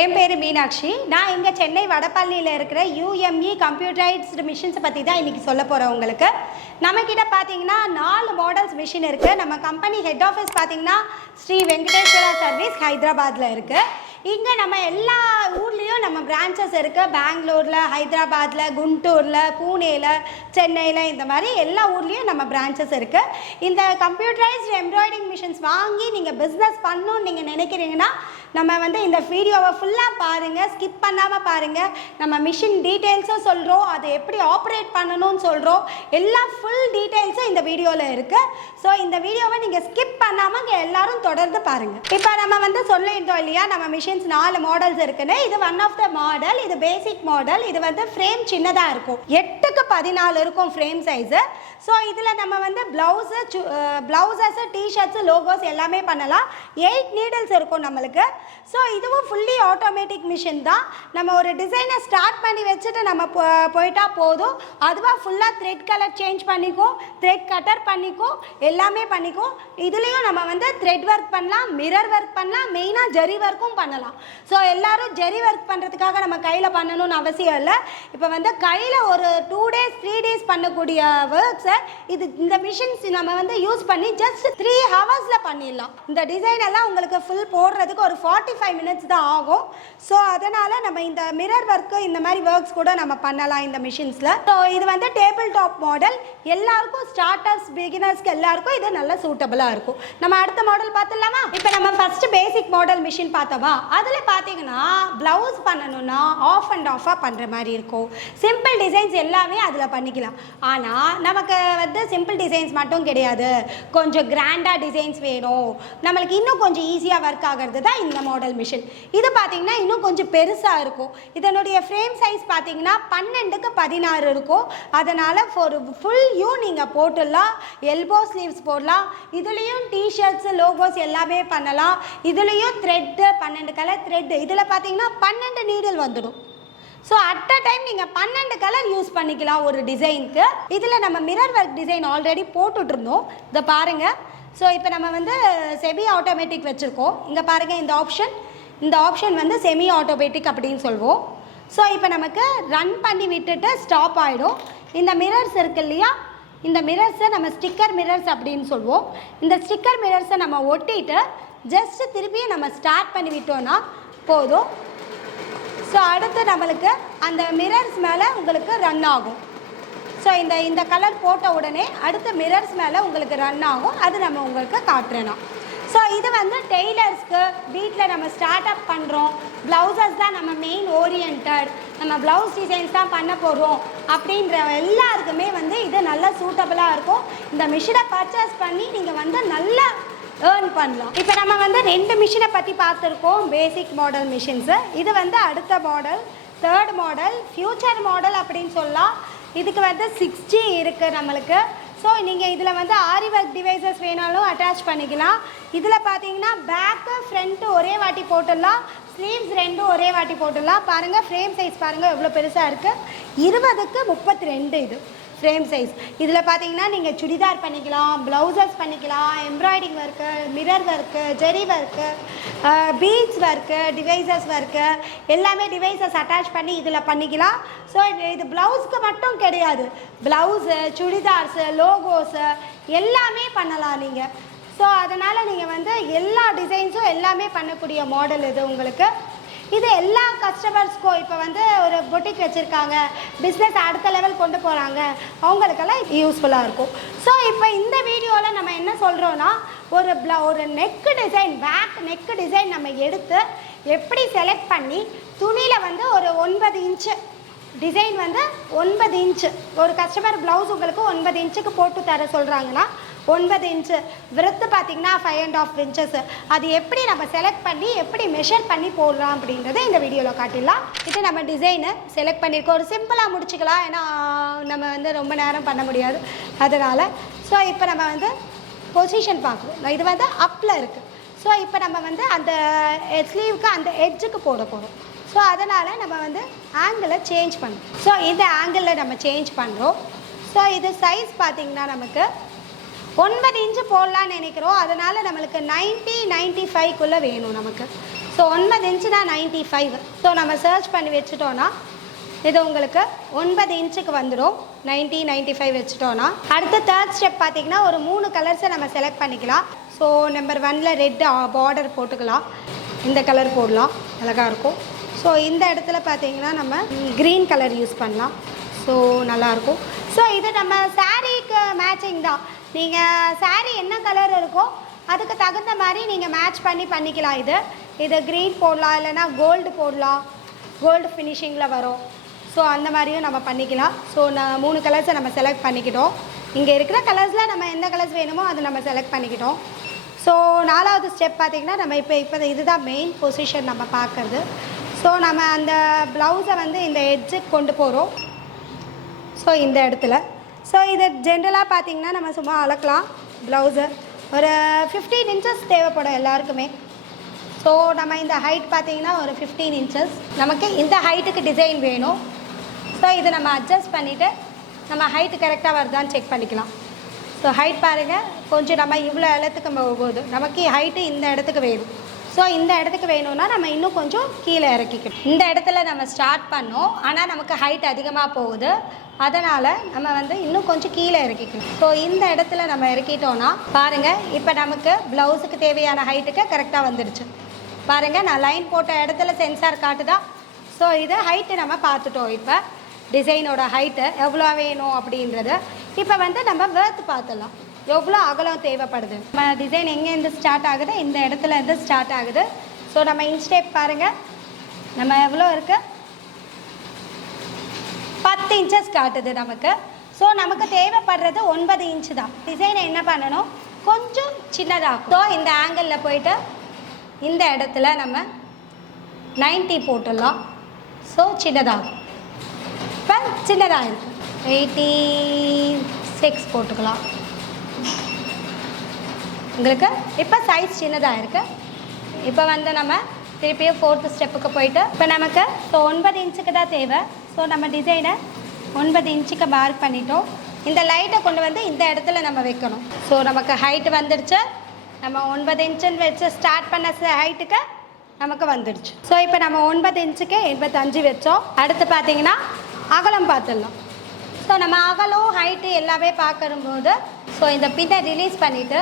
என் பேர் மீனாட்சி. நான் இங்கே சென்னை வடபழனியில் இருக்கிற UME கம்ப்யூட்டரைஸ்டு மிஷின்ஸை பற்றி தான் இன்றைக்கி சொல்ல போகிறேன் உங்களுக்கு. நம்மக்கிட்ட பார்த்தீங்கன்னா 4 மாடல்ஸ் மிஷின் இருக்குது. நம்ம கம்பெனி ஹெட் ஆஃபீஸ் பார்த்தீங்கன்னா ஸ்ரீ வெங்கடேஸ்வரா சர்வீஸ் ஹைதராபாத்தில் இருக்குது. இங்கே நம்ம எல்லா ஊர்லேயும் நம்ம பிரான்ச்சஸ் இருக்குது. பெங்களூரில், ஹைதராபாத்தில், குண்டூரில், பூனேயில், சென்னையில், இந்த மாதிரி எல்லா ஊர்லேயும் நம்ம பிரான்ச்சஸ் இருக்குது. இந்த கம்ப்யூட்டரைஸ்டு எம்ப்ராய்டிங் மிஷின்ஸ் வாங்கி நீங்கள் பிஸ்னஸ் பண்ணணும்னு நீங்கள் நினைக்கிறீங்கன்னா நம்ம வந்து இந்த வீடியோவை ஃபுல்லாக பாருங்கள், ஸ்கிப் பண்ணாமல் பாருங்கள். நம்ம மிஷின் டீட்டெயில்ஸும் சொல்கிறோம், அதை எப்படி ஆப்ரேட் பண்ணணும்னு சொல்கிறோம், எல்லா ஃபுல் டீட்டெயில்ஸும் இந்த வீடியோவில் இருக்குது. ஸோ இந்த வீடியோவை நீங்கள் ஸ்கிப் பண்ணாமல் இங்கே எல்லோரும் தொடர்ந்து பாருங்கள். இப்போ நம்ம வந்து சொல்லியிருந்தோம் இல்லையா, நம்ம மிஷின்ஸ் 4 மாடல்ஸ் இருக்குன்னு. இது ஒன் ஆஃப் த மாடல். இது பேசிக் மாடல். இது வந்து ஃப்ரேம் சின்னதாக இருக்கும், 8க்கு 14 இருக்கும் ஃப்ரேம் சைஸு. ஸோ இதில் நம்ம வந்து ப்ளவுஸஸ், டிஷர்ட்ஸு, லோகோஸ் எல்லாமே பண்ணலாம். 8 நீடில்ஸ் இருக்கும் நம்மளுக்கு. ஸோ இதுவும் ஃபுல்லி ஆட்டோமேட்டிக் மிஷின் தான். நம்ம ஒரு டிசைனை ஸ்டார்ட் பண்ணி வச்சுட்டு நம்ம போயிட்டா போதும், அதுவாக ஃபுல்லாக த்ரெட் கலர் சேஞ்ச் பண்ணிக்கும், த்ரெட் கட்டர் பண்ணிக்கும், எல்லாமே பண்ணிக்கும். இதுலேயும் நம்ம வந்து த்ரெட் ஒர்க் பண்ணலாம், மிரர் ஒர்க் பண்ணலாம், மெயினாக ஜெரி ஒர்க்கும் பண்ணலாம். ஸோ எல்லோரும் ஜெரி ஒர்க் பண்ணுறதுக்காக நம்ம கையில் பண்ணணும்னு அவசியம் இல்லை. இப்போ வந்து கையில் ஒரு 2 days 3 days பண்ணக்கூடிய ஒர்க்ஸை இந்த மிஷின்ஸ் நம்ம வந்து யூஸ் பண்ணி ஜஸ்ட் 3 hours பண்ணிடலாம். இந்த டிசைன் எல்லாம் உங்களுக்கு ஃபுல் போடுறதுக்கு ஒரு 45 minutes தான் ஆகும். ஸோ அதனால் நம்ம இந்த மிரர் ஒர்க்கு, இந்த மாதிரி ஒர்க்ஸ் கூட நம்ம பண்ணலாம் இந்த மிஷின்ஸில். ஸோ இது வந்து டேபிள் டாப் மாடல். எல்லாருக்கும் ஸ்டார்டர்ஸ், பிகினர்ஸ்க்கு எல்லாருக்கும் இது நல்ல சூட்டபுளாக இருக்கும். நம்ம அடுத்த மாடல் பார்த்துடலாமா? இப்போ நம்ம ஃபஸ்ட்டு பேசிக் மாடல் மிஷின் பார்த்தோமா, அதில் பார்த்தீங்கன்னா ப்ளவுஸ் பண்ணணும்னா ஆஃப் அண்ட் ஆஃபாக பண்ணுற மாதிரி இருக்கும். சிம்பிள் டிசைன்ஸ் எல்லாமே அதில் பண்ணிக்கலாம். ஆனால் நமக்கு வந்து சிம்பிள் டிசைன்ஸ் மட்டும் கிடையாது, கொஞ்சம் கிராண்டாக டிசைன்ஸ் வேணும், நம்மளுக்கு இன்னும் கொஞ்சம் ஈஸியாக ஒர்க் ஆகிறது தான் இந்த மாடல் மிஷின். இது பார்த்தீங்கன்னா இன்னும் கொஞ்சம் பெருசாக இருக்கும். இதனுடைய ஃப்ரேம் சைஸ் பார்த்தீங்கன்னா 12க்கு 16 இருக்கும். அதனால் ஒரு ஃபுல் யூ நீங்கள் போட்டுடலாம், எல்போ ஸ்லீவ்ஸ் போடலாம். இதுலேயும் டிஷர்ட்ஸு, லோகோஸ் எல்லாமே பண்ணலாம். இதுலேயும் த்ரெட்டு, 12 கலர் த்ரெட்டு. இதில் பார்த்தீங்கன்னா 12 நீடில் வந்துடும். ஸோ அட் அ டைம் நீங்கள் 12 கலர் யூஸ் பண்ணிக்கலாம் ஒரு டிசைனுக்கு. இதில் நம்ம மிரர் ஒர்க் டிசைன் ஆல்ரெடி போட்டுட்ருந்தோம், இதை பாருங்கள். ஸோ இப்போ நம்ம வந்து செமி ஆட்டோமேட்டிக் வச்சுருக்கோம். இங்கே பாருங்கள், இந்த ஆப்ஷன் வந்து செமி ஆட்டோமேட்டிக் அப்படின்னு சொல்லுவோம். ஸோ இப்போ நமக்கு ரன் பண்ணி விட்டுட்டு ஸ்டாப் ஆகிடும். இந்த மிரர்ஸ் இருக்கு இல்லையா, இந்த மிரர்ஸை நம்ம ஸ்டிக்கர் மிரர்ஸ் அப்படின்னு சொல்லுவோம். இந்த ஸ்டிக்கர் மிரர்ஸை நம்ம ஒட்டிட்டு ஜஸ்ட்டு திருப்பி நம்ம ஸ்டார்ட் பண்ணி விட்டோன்னா போதும். ஸோ அடுத்து நம்மளுக்கு அந்த மிரர்ஸ் மேலே உங்களுக்கு ரன் ஆகும். ஸோ இந்த கலர் போட்ட உடனே அடுத்த மிரர்ஸ் மேலே உங்களுக்கு ரன் ஆகும். அது நம்ம உங்களுக்கு காட்டுறேன்னா. ஸோ இது வந்து டெய்லர்ஸ்க்கு, வீட்டில் நம்ம ஸ்டார்ட் அப் பண்ணுறோம், ப்ளவுசஸ் தான் நம்ம மெயின் ஓரியன்டட், நம்ம ப்ளவுஸ் டிசைன்ஸ் தான் பண்ண போகிறோம் அப்படின்ற எல்லாருக்குமே வந்து இது நல்ல சூட்டபுளாக இருக்கும். இந்த மிஷினை பர்ச்சேஸ் பண்ணி நீங்கள் வந்து நல்லா ஏர்ன் பண்ணலாம். இப்போ நம்ம வந்து 2 மிஷினை பற்றி பார்த்துருக்கோம், பேசிக் மாடல் மிஷின்ஸு. இது வந்து அடுத்த model, 3rd model, future model அப்படின்னு சொல்லலாம். இதுக்கு வந்து 6G இருக்குது நம்மளுக்கு. ஸோ நீங்கள் இதில் வந்து ஆரி ஒர்க் டிவைசஸ் வேணாலும் அட்டாச் பண்ணிக்கலாம். இதில் பார்த்தீங்கன்னா பேக்கு ஃப்ரண்ட்டு ஒரே வாட்டி போட்டுடலாம், ஸ்லீவ்ஸ் 2 ஒரே வாட்டி போட்டுடலாம். பாருங்கள் ஃப்ரேம் சைஸ் பாருங்கள் எவ்வளோ பெருசாக இருக்குது, 20க்கு 32 இது ஃப்ரேம் சைஸ். இதில் பார்த்தீங்கன்னா நீங்கள் சுடிதார் பண்ணிக்கலாம், ப்ளவுசஸ் பண்ணிக்கலாம், embroidering work, mirror work, zari work, beads work, devices work, எல்லாமே டிவைசஸ் அட்டாச் பண்ணி இதில் பண்ணிக்கலாம். ஸோ இது ப்ளவுஸ்க்கு மட்டும் கிடையாது, ப்ளவுஸு, சுடிதார்ஸு, லோகோஸு எல்லாமே பண்ணலாம் நீங்கள். ஸோ அதனால் நீங்கள் வந்து எல்லா டிசைன்ஸும் எல்லாமே பண்ணக்கூடிய மாடல் இது உங்களுக்கு. இது எல்லா கஸ்டமர்ஸ்க்கும், இப்போ வந்து ஒரு பொட்டிக் வச்சுருக்காங்க, பிஸ்னஸ் அடுத்த லெவல் கொண்டு போகிறாங்க, அவங்களுக்கெல்லாம் இது யூஸ்ஃபுல்லாக இருக்கும். ஸோ இப்போ இந்த வீடியோவில் நம்ம என்ன சொல்கிறோன்னா, ஒரு neck design, back neck design நம்ம எடுத்து எப்படி செலக்ட் பண்ணி துணியில் வந்து ஒரு 9 இன்ச்சு டிசைன் வந்து 9 இன்ச்சு ஒரு கஸ்டமர் ப்ளவுஸ் உங்களுக்கு 9 இன்ச்சுக்கு போட்டு தர சொல்கிறாங்கன்னா 9 இன்ச்சு விருத்து பார்த்தீங்கன்னா 5.5 inches. அது எப்படி நம்ம செலக்ட் பண்ணி எப்படி மெஷர் பண்ணி போடலாம் அப்படின்றத இந்த வீடியோவில் காட்டிடலாம். இது நம்ம டிசைனு செலக்ட் பண்ணியிருக்கோம். ஒரு சிம்பிளாக முடிச்சுக்கலாம், ஏன்னா நம்ம வந்து ரொம்ப நேரம் பண்ண முடியாது அதனால். ஸோ இப்போ நம்ம வந்து பொசிஷன் பார்க்குறோம். இது வந்து அப்பில் இருக்குது. ஸோ இப்போ நம்ம வந்து அந்த ஸ்லீவுக்கு அந்த எட்ஜுக்கு போட போகிறோம். ஸோ அதனால் நம்ம வந்து ஆங்கிளை சேஞ்ச் பண்ணுறோம். ஸோ இந்த ஆங்கிளில் நம்ம சேஞ்ச் பண்ணுறோம். ஸோ இது சைஸ் பார்த்திங்கன்னா நமக்கு 9 இன்ச்சு போடலான்னு நினைக்கிறோம். அதனால் நம்மளுக்கு 90-95க்குள்ளே வேணும் நமக்கு. ஸோ 9 இன்ச்சுனா 95. ஸோ நம்ம சர்ச் பண்ணி வச்சுட்டோன்னா இது உங்களுக்கு 9 இன்ச்சுக்கு வந்துடும். 90, 95 வச்சுட்டோன்னா அடுத்த தேர்ட் ஸ்டெப் பார்த்திங்கன்னா ஒரு 3 கலர்ஸை நம்ம செலக்ட் பண்ணிக்கலாம். ஸோ நம்பர் 1ல் ரெட் பார்டர் போட்டுக்கலாம். இந்த கலர் போடலாம், அழகாக இருக்கும். ஸோ இந்த இடத்துல பார்த்திங்கன்னா நம்ம க்ரீன் கலர் யூஸ் பண்ணலாம். ஸோ நல்லாயிருக்கும். ஸோ இது நம்ம சாரீக்கு மேட்சிங் தான். நீங்கள் சாரீ என்ன கலர் இருக்கோ அதுக்கு தகுந்த மாதிரி நீங்கள் மேட்ச் பண்ணிக்கலாம். இது க்ரீன் போடலாம், இல்லைனா கோல்டு போடலாம், கோல்டு ஃபினிஷிங்கில் வரும். ஸோ அந்த மாதிரியும் நம்ம பண்ணிக்கலாம். ஸோ நான் 3 கலர்ஸை நம்ம செலக்ட் பண்ணிக்கிட்டோம். இங்கே இருக்கிற கலர்ஸில் நம்ம எந்த கலர்ஸ் வேணுமோ அதை நம்ம செலக்ட் பண்ணிக்கிட்டோம். ஸோ 4வது ஸ்டெப் பார்த்திங்கன்னா நம்ம இப்போ இதுதான் மெயின் பொசிஷன் நம்ம பார்க்குறது. ஸோ நம்ம அந்த ப்ளவுஸை வந்து இந்த எட்ஜுக்கு கொண்டு போகிறோம். ஸோ இந்த இடத்துல ஸோ இது ஜென்ரலாக பார்த்திங்கன்னா நம்ம சும்மா அளக்கலாம். ப்ளவுஸை ஒரு 15 இன்ச்சஸ் தேவைப்படும் எல்லாருக்குமே. ஸோ நம்ம இந்த ஹைட் பார்த்திங்கன்னா ஒரு 15 இன்ச்சஸ் நமக்கு இந்த ஹைட்டுக்கு டிசைன் வேணும். ஸோ இதை நம்ம அட்ஜஸ்ட் பண்ணிவிட்டு நம்ம ஹைட்டு கரெக்டாக வருதான்னு செக் பண்ணிக்கலாம். ஸோ ஹைட் பாருங்கள், கொஞ்சம் நம்ம இவ்வளோ இடத்துக்கு போகுது, நமக்கு ஹைட்டு இந்த இடத்துக்கு வேணும். ஸோ இந்த இடத்துக்கு வேணும்னா நம்ம இன்னும் கொஞ்சம் கீழே இறக்கிக்கணும். இந்த இடத்துல நம்ம ஸ்டார்ட் பண்ணோம், ஆனால் நமக்கு ஹைட் அதிகமாக போகுது, அதனால் நம்ம வந்து இன்னும் கொஞ்சம் கீழே இறக்கிக்கணும். ஸோ இந்த இடத்துல நம்ம இறக்கிட்டோன்னா பாருங்கள், இப்போ நமக்கு ப்ளவுஸுக்கு தேவையான ஹைட்டுக்கு கரெக்டாக வந்துடுச்சு. பாருங்கள், நான் லைன் போட்ட இடத்துல சென்சார் காட்டுதா. ஸோ இது ஹைட்டு நம்ம பார்த்துட்டோம். இப்போ டிசைனோட ஹைட்டு எவ்வளோ வேணும் அப்படின்றது. இப்போ வந்து நம்ம வேர்த்து பார்த்துடலாம், எவ்வளோ அகலம் தேவைப்படுது. நம்ம டிசைன் எங்கேருந்து ஸ்டார்ட் ஆகுது, இந்த இடத்துல இருந்து ஸ்டார்ட் ஆகுது. ஸோ நம்ம இன்ஸ்டேப் பாருங்கள், நம்ம எவ்வளோ இருக்குது, 10 இன்ச்சஸ் காட்டுது நமக்கு. ஸோ நமக்கு தேவைப்படுறது 9 இன்ச்சு தான். டிசைனை என்ன பண்ணணும், கொஞ்சம் சின்னதாக. ஸோ இந்த ஆங்கிளில் போயிட்டு இந்த இடத்துல நம்ம 90 போட்டுடலாம். ஸோ சின்னதாகும். இப்போ சின்னதாக இருக்குது, 86 போட்டுக்கலாம். உங்களுக்கு இப்போ சைஸ் சின்னதாக இருக்குது. இப்போ வந்து நம்ம திருப்பியும் 4th ஸ்டெப்புக்கு போயிட்டு இப்போ நமக்கு 9 இன்ச்சுக்கு தான் தேவை. ஸோ நம்ம டிசைனை 9 இன்ச்சுக்கு மார்க் பண்ணிட்டோம். இந்த லைட்டை கொண்டு வந்து இந்த இடத்துல நம்ம வைக்கணும். ஸோ நமக்கு ஹைட்டு வந்துடுச்சு. நம்ம 9 இன்ச்சுன்னு வச்சு ஸ்டார்ட் பண்ண ஹைட்டுக்கு நமக்கு வந்துடுச்சு. ஸோ இப்போ நம்ம 9 இன்ச்சுக்கு 85 வச்சோம். அடுத்து பார்த்திங்கன்னா அகலம் பார்த்துடலாம். ஸோ நம்ம அகலம் ஹைட்டு எல்லாமே பார்க்கும்போது ஸோ இந்த பின்னை ரிலீஸ் பண்ணிவிட்டு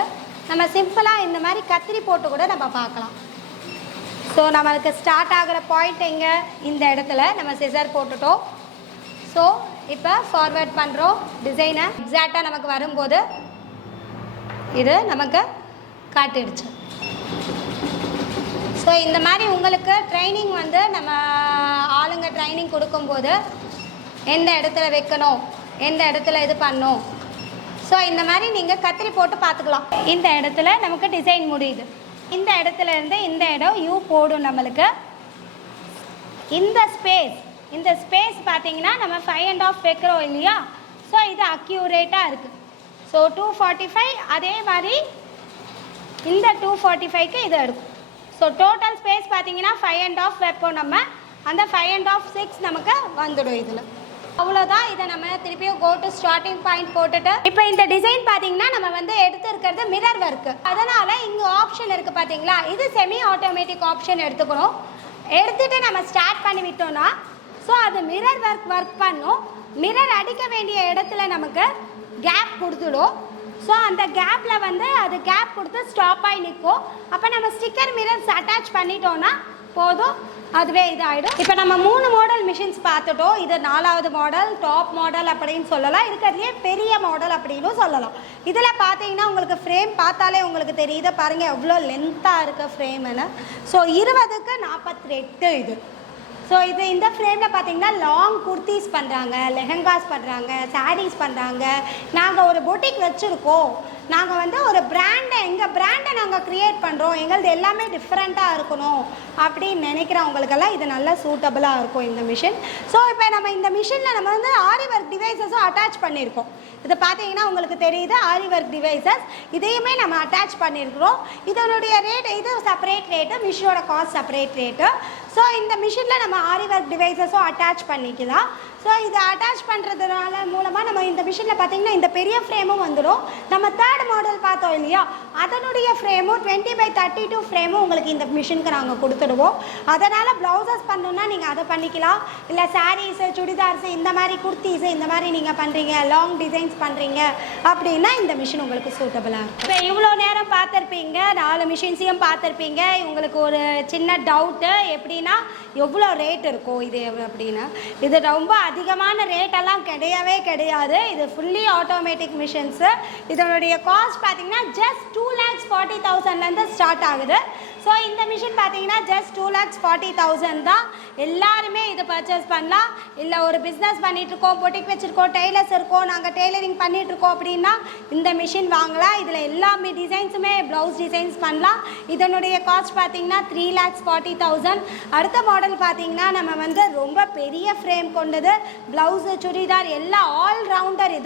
நம்ம சிம்பிளாக இந்த மாதிரி கத்திரி போட்டு கூட நம்ம பார்க்கலாம். ஸோ நம்மளுக்கு ஸ்டார்ட் ஆகிற பாயிண்ட் எங்கே, இந்த இடத்துல நம்ம சிசர் போட்டுட்டோம். ஸோ இப்போ ஃபார்வேர்ட் பண்ணுறோம். டிசைனை எக்ஸாக்டாக நமக்கு வரும்போது இது நமக்கு காட்டிடுச்சு. ஸோ இந்த மாதிரி உங்களுக்கு ட்ரைனிங் வந்து நம்ம ஆளுங்க ட்ரைனிங் கொடுக்கும்போது எந்த இடத்துல வைக்கணும், எந்த இடத்துல இது பண்ணணும், ஸோ இந்த மாதிரி நீங்கள் கத்திரி போட்டு பார்த்துக்கலாம். இந்த இடத்துல நமக்கு டிசைன் முடியுது. இந்த இடத்துல இருந்து இந்த இடம் யூ போடும் நம்மளுக்கு. இந்த ஸ்பேஸ் பார்த்தீங்கன்னா நம்ம 5.5 வைக்கிறோம் இல்லையா. ஸோ இது அக்யூரேட்டாக இருக்குது. ஸோ 245 அதே மாதிரி இந்த 245க்கு இது எடுக்கும். ஸோ டோட்டல் ஸ்பேஸ் பார்த்தீங்கன்னா 5.5 வைப்போம் நம்ம. அந்த 5.5 6 நமக்கு வந்துடும். இதில் அவ்வளோதான். இதை நம்ம திருப்பியும் கோ டு ஸ்டார்டிங் பாயிண்ட் போட்டுட்டு இப்போ இந்த டிசைன் பார்த்தீங்கன்னா நம்ம வந்து எடுத்துருக்கிறது மிரர் ஒர்க்கு. அதனால் இங்கே ஆப்ஷன் இருக்குது பார்த்தீங்களா, இது செமி ஆட்டோமேட்டிக் ஆப்ஷன் எடுத்துக்கணும். எடுத்துகிட்டு நம்ம ஸ்டார்ட் பண்ணி விட்டோம்னா ஸோ அது மிரர் ஒர்க் பண்ணும். மிரர் அடிக்க வேண்டிய இடத்துல நமக்கு கேப் கொடுத்துடும். ஸோ அந்த கேப்பில் வந்து அது கேப் கொடுத்து ஸ்டாப் ஆகி நிற்கும். அப்போ நம்ம ஸ்டிக்கர் மிரர்ஸ் அட்டாச் பண்ணிட்டோன்னா போதும், அதுவே இதாகிடும். இப்போ நம்ம 3 மாடல் மிஷின்ஸ் பார்த்துட்டோம். இது 4வது மாடல், டாப் மாடல் அப்படின்னு சொல்லலாம். இருக்கிறதுலே பெரிய மாடல் அப்படின்னு சொல்லலாம். இதில் பார்த்தீங்கன்னா உங்களுக்கு ஃப்ரேம் பார்த்தாலே உங்களுக்கு தெரியுது பாருங்கள் எவ்வளோ லென்த்தாக இருக்குது ஃப்ரேமுன்னு. ஸோ 20க்கு 48 இது. ஸோ இந்த ஃப்ரேமில் பார்த்தீங்கன்னா லாங் குர்த்திஸ் பண்ணுறாங்க, லெஹங்காஸ் பண்ணுறாங்க, சாரீஸ் பண்ணுறாங்க. நாங்கள் ஒரு பொட்டிக் வச்சுருக்கோம், நாங்கள் வந்து ஒரு எங்கள் பிராண்டை நாங்கள் க்ரியேட் பண்ணுறோம், எங்களது எல்லாமே டிஃப்ரெண்ட்டாக இருக்கணும் அப்படின்னு நினைக்கிறவங்களுக்கெல்லாம் இது நல்லா சூட்டபுளாக இருக்கும் இந்த மிஷின். ஸோ இப்போ நம்ம இந்த மிஷினில் நம்ம வந்து ஆரி ஒர்க் டிவைசஸும் அட்டாச் பண்ணியிருக்கோம். இது பார்த்தீங்கன்னா உங்களுக்கு தெரியுது ஆரி ஒர்க் டிவைசஸ், இதையுமே நம்ம அட்டாச் பண்ணியிருக்கிறோம். இதனுடைய ரேட் இது செப்பரேட் ரேட்டு, மிஷினோட காஸ்ட் செப்பரேட் ரேட்டு. ஸோ இந்த மிஷினில் நம்ம ஆரி ஒர்க் டிவைசஸும் அட்டாச் பண்ணிக்கலாம். ஸோ இதை அட்டாச் பண்ணுறதுனால மூலமாக நம்ம இந்த மிஷினில் பார்த்திங்கன்னா இந்த பெரிய ஃப்ரேமும் வந்துடும். நம்ம தேர்ட் மாடல் பார்த்தோம் இல்லையா, அதனுடைய ஃப்ரேமும் 20x32 ஃப்ரேமும் உங்களுக்கு இந்த மிஷினுக்கு நாங்கள் கொடுத்துடுவோம். அதனால் ப்ளவுசஸ் பண்ணணுன்னா நீங்கள் அதை பண்ணிக்கலாம். இல்லை சாரீஸு, சுடிதார்ஸு, இந்த மாதிரி குர்த்திஸு, இந்த மாதிரி நீங்கள் பண்ணுறீங்க, லாங் டிசைன்ஸ் பண்ணுறீங்க அப்படின்னா இந்த மிஷின் உங்களுக்கு சூட்டபுளாக இருக்கும். இப்போ இவ்வளோ நேரம் பார்த்துருப்பீங்க, 4 மிஷின்ஸையும் பார்த்துருப்பீங்க. உங்களுக்கு ஒரு சின்ன டவுட்டு எப்படின்னா எவ்வளோ ரேட் இருக்கும் இது அப்படின்னா, இது ரொம்ப அதிகமான ரேட்டெல்லாம் கிடையாது. இது ஃபுல்லி ஆட்டோமேட்டிக் மிஷின்ஸு. இதனுடைய காஸ்ட் பார்த்தீங்கன்னா ஜஸ்ட் 2,40,000 ஸ்டார்ட் ஆகுது. ஸோ இந்த மிஷின் பார்த்தீங்கன்னா ஜஸ்ட் 2,40,000 தான். எல்லாருமே இதை பர்ச்சேஸ் பண்ணலாம். இல்லை ஒரு பிஸ்னஸ் பண்ணிகிட்ருக்கோம், பொட்டிக் வச்சுருக்கோம், டெய்லர்ஸ் இருக்கோம், நாங்கள் டெய்லரிங் பண்ணிகிட்ருக்கோம் அப்படின்னா இந்த மிஷின் வாங்கலாம். இதில் எல்லா டிசைன்ஸுமே ப்ளவுஸ் டிசைன்ஸ் பண்ணலாம். இதனுடைய காஸ்ட் பார்த்தீங்கன்னா 3,40,000. அடுத்த மாடல் பார்த்தீங்கன்னா நம்ம வந்து ரொம்ப பெரிய ஃப்ரேம் கொண்டது, ப்ளவுஸு, சுடிதார் எல்லாம் ஆல்ரவுண்டர்.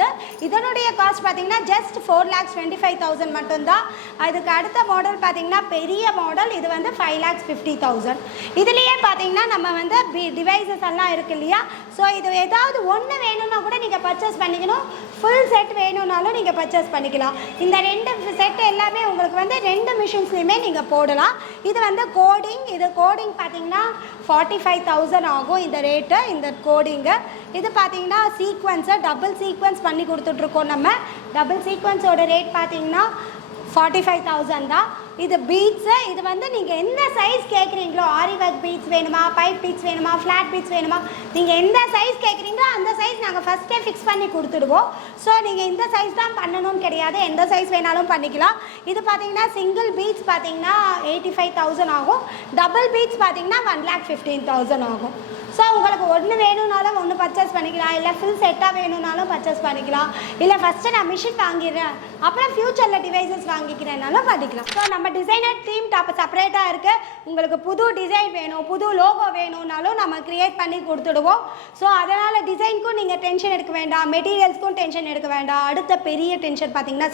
இதனுடைய காஸ்ட் பார்த்தீங்கன்னா ஜஸ்ட் 4,25,000 மட்டும்தான். அதுக்கு அடுத்த மாடல் பார்த்தீங்கன்னா பெரிய மாடல், இது வந்து 5,50,000. இதுலேயே பார்த்தீங்கன்னா நம்ம வந்து டிவைசஸ் எல்லாம் இருக்கு இல்லையா, ஸோ இது ஏதாவது ஒன்று வேணும்னா கூட நீங்கள் பர்ச்சேஸ் பண்ணிக்கணும். ஃபுல் செட் வேணும்னாலும் நீங்கள் பர்ச்சேஸ் பண்ணிக்கலாம். இந்த 2 செட் எல்லாமே உங்களுக்கு வந்து 2 மிஷின்ஸ்லையுமே நீங்கள் போடலாம். இது வந்து கோடிங் பார்த்தீங்கன்னா 45,000 ஆகும் இந்த ரேட்டு, இந்த கோடிங்கு. இது பார்த்தீங்கன்னா சீக்வன்ஸை டபுள் சீக்வன்ஸ் பண்ணி கொடுத்துட்ருக்கோம். நம்ம டபுள் சீக்வன்ஸோட ரேட் பார்த்தீங்கன்னா 45,000 தான். இது பீட்ஸு. இது வந்து நீங்கள் எந்த சைஸ் கேட்குறீங்களோ, ஆரி ஒர்க் பீட்ஸ் வேணுமா, பைப் பீட்ஸ் வேணுமா, ஃப்ளாட் பீட்ஸ் வேணுமா, நீங்கள் எந்த சைஸ் கேட்குறீங்களோ அந்த சைஸ் நாங்கள் ஃபஸ்ட்டே ஃபிக்ஸ் பண்ணி கொடுத்துடுவோம். ஸோ நீங்கள் இந்த சைஸ் தான் பண்ணணும்னு கிடையாது, எந்த சைஸ் வேணாலும் பண்ணிக்கலாம். இது பார்த்தீங்கன்னா சிங்கிள் பீட்ஸ் பார்த்தீங்கன்னா 85,000 ஆகும். டபுள் பீட்ஸ் பார்த்தீங்கன்னா 1,15,000 ஆகும். ஸோ உங்களுக்கு ஒன்று வேணும்னாலும் ஒன்று பர்ச்சேஸ் பண்ணிக்கலாம், இல்லை ஃபுல் செட்டாக வேணும்னாலும் பர்ச்சேஸ் பண்ணிக்கலாம். இல்லை ஃபஸ்ட்டு நான் மிஷின் வாங்கிடுறேன், அப்புறம் ஃப்யூச்சரில் டிவைசஸ் வாங்கிக்கிறேன்னாலும் பண்ணிக்கலாம். ஸோ நம்ம டிசைனர் டீம் டாப் செப்பரேட்டாக இருக்குது. உங்களுக்கு புது டிசைன் வேணும், புது லோகோ வேணும்னாலும் நம்ம க்ரியேட் பண்ணி கொடுத்துடுவோம். ஸோ அதனால் டிசைனுக்கும் நீங்கள் டென்ஷன் எடுக்க வேண்டாம், மெட்டீரியல்ஸ்க்கும் டென்ஷன் எடுக்க வேண்டாம். அடுத்த பெரிய டென்ஷன் பார்த்தீங்கன்னா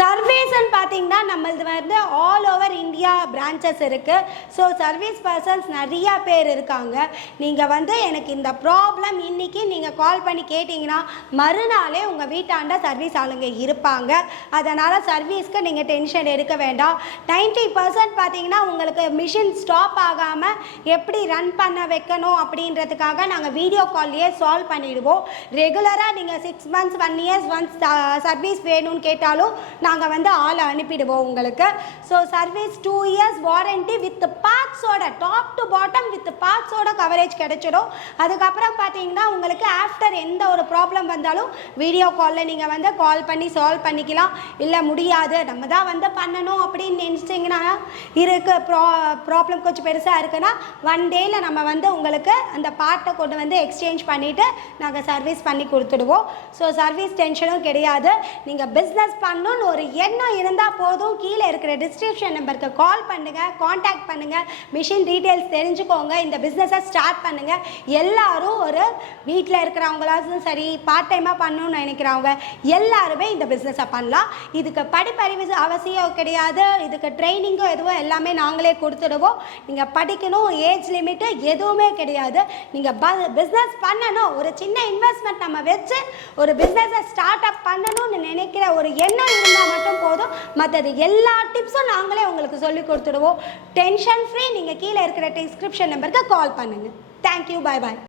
சர்வீஸ்ன்னு பார்த்தீங்கன்னா நம்மளது வந்து ஆல் ஓவர் இந்தியா பிரான்ச்சஸ் இருக்குது. ஸோ சர்வீஸ் பர்சன்ஸ் நிறையா பேர் இருக்காங்க. நீங்கள் வந்து எனக்கு இந்த ப்ராப்ளம் இன்றைக்கி நீங்கள் கால் பண்ணி கேட்டிங்கன்னா மறுநாளே உங்கள் வீட்டாண்ட சர்வீஸ் ஆளுங்க இருப்பாங்க. அதனால் சர்வீஸ்க்கு நீங்கள் டென்ஷன் எடுக்க வேண்டாம். 90% பார்த்தீங்கன்னா உங்களுக்கு மிஷின் ஸ்டாப் ஆகாமல் எப்படி ரன் பண்ண வைக்கணும் அப்படின்றதுக்காக நாங்கள் வீடியோ கால்லையே சால்வ் பண்ணிவிடுவோம். ரெகுலராக நீங்கள் 6 months 1 year ஒன்ஸ் சர்வீஸ் வேணும்னு கேட்டாலும் நாங்கள் வந்து ஆளை அனுப்பிடுவோம் உங்களுக்கு. So service 2 years warranty with பார்ட்ஸோட, டாப் டு பாட்டம் வித் பார்ட்ஸோட கவரேஜ் கிடைச்சிடும். அதுக்கப்புறம் பார்த்தீங்கன்னா உங்களுக்கு ஆஃப்டர் எந்த ஒரு ப்ராப்ளம் வந்தாலும் வீடியோ காலில் நீங்கள் வந்து கால் பண்ணி சால்வ் பண்ணிக்கலாம். இல்லை முடியாது நம்ம தான் வந்து பண்ணணும் அப்படின்னு நினச்சிங்கன்னா ப்ராப்ளம் கொஞ்சம் பெருசாக இருக்குன்னா 1 dayல நம்ம வந்து உங்களுக்கு அந்த பார்ட்டை கொண்டு வந்து எக்ஸ்சேஞ்ச் பண்ணிவிட்டு நாங்கள் சர்வீஸ் பண்ணி கொடுத்துடுவோம். ஸோ சர்வீஸ் டென்ஷனும் கிடையாது. நீங்கள் பிஸ்னஸ் பண்ணணும்னு ஒரு எண்ணம் இருந்தால் போதும், கீழே இருக்கிற டிஸ்கிரிப்ஷன் நம்பருக்கு கால் பண்ணுங்கள், காண்டாக்ட் பண்ணுங்கள், மிஷின் டீட்டெயில்ஸ் தெரிஞ்சுக்கோங்க, இந்த பிஸ்னஸை ஸ்டார்ட் பண்ணுங்கள். எல்லாரும் ஒரு வீட்டில் இருக்கிறவங்களாச்சும் சரி, பார்ட் டைமாக பண்ணணும்னு நினைக்கிறவங்க எல்லாருமே இந்த பிஸ்னஸை பண்ணலாம். இதுக்கு படிப்பறிவு அவசியம் கிடையாது, இதுக்கு ட்ரைனிங்கோ எதுவும் எல்லாமே நாங்களே கொடுத்துடுவோம். நீங்கள் படிக்கணும், ஏஜ் லிமிட்டு எதுவுமே கிடையாது. நீங்கள் பிஸ்னஸ் பண்ணணும், ஒரு சின்ன இன்வெஸ்ட்மெண்ட் நம்ம வச்சு ஒரு பிஸ்னஸை ஸ்டார்ட் அப் பண்ணணும்னு நினைக்கிற ஒரு எண்ணம் இருந்தால் மட்டும் போதும். மற்றது எல்லா டிப்ஸும் நாங்களே உங்களுக்கு சொல்லி கொடுத்துடுவோம். Tension free. நீங்கள் கீழே இருக்கிற டிஸ்கிரிப்ஷன் நம்பருக்கு கால் பண்ணுங்கள். Thank you, bye bye.